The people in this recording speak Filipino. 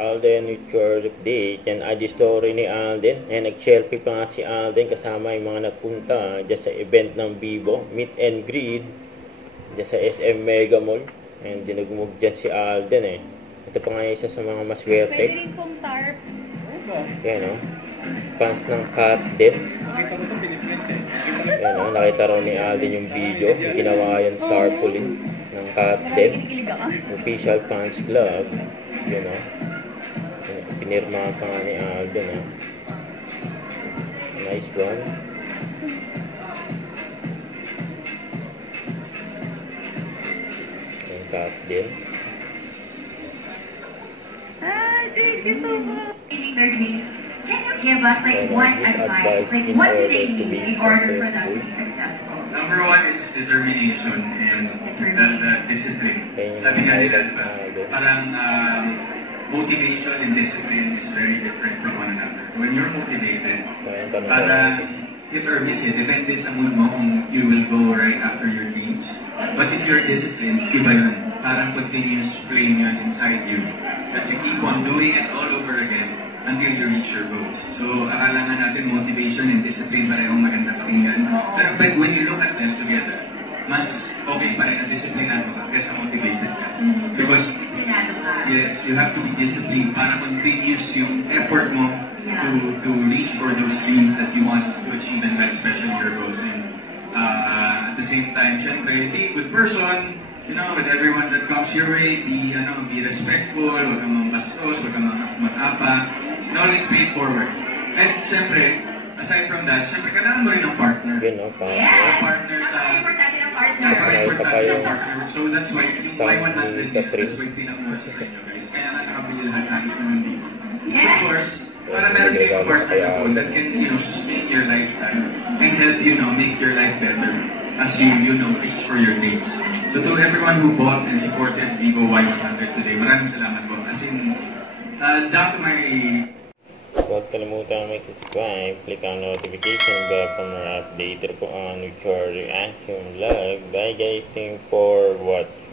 Alden with your update. Yan, IG story ni Alden. Ayan, nag-selfie pa nga si Alden kasama yung mga nagpunta dyan sa event ng Vivo. Meet and greet dyan sa SM Mega Mall. Ayan, dinugmog dyan si Alden eh. Ito pa nga isa sa mga maswerte. Pwede rin pong tarp. Ayan o. Fans ng Cat din. Ayan o, nakita raw ni Alden yung video. Ginawa yung tarpaulin ng Cat din. Official Fans Club. Ayan o. Pinirma pa nga ni Alden o. Nice one. Yung Cat din. Thank you so much. Can you give us one advice? What do they need in order for them to be successful? Number one is determination and that discipline. Sabi nga nila, parang motivation and discipline is very different from one another. When you're motivated, parang hit or miss it. Depende sa mood mo kung you will go right after your dreams. But if you're disciplined, iba yun. Parang continuous flame yun inside you. That you keep on doing it all over again until you reach your goals. So, akala nga natin motivation and discipline parehong maganda pakinggan. Pero when you look at them together, mas okay pa rin na disiplinado ka kaysa motivated ka. Because, yes, you have to be disciplined para continuous yung effort mo to reach for those dreams that you want to achieve in life, especially your goals. And at the same time, syempre, be a good person, you know, with everyone that comes your way, be respectful, huwag kang mambastos, huwag kang matapa, and always pay it forward. And syempre, aside from that, syempre, kailangan mo rin ng partner. Yun o, Partner sa... Napaka-importante ng partner. So that's why, yung buy 100 yun, that's why pinakumursa sa inyo, guys. Kaya nga nakabili lahat halos naman dito. Of course, para meron kayong partner na po that can, you know, sustain your lifestyle and help you, know, make your life better as you know, reach for your dreams. So to everyone who bought and supported Vivo Y100 today, maraming salamat po. As in, down to my... Huwag kalimutan mag-subscribe, click ang notification bell para ma-update po ang your reaction vlog. Bye guys, thank you for watching.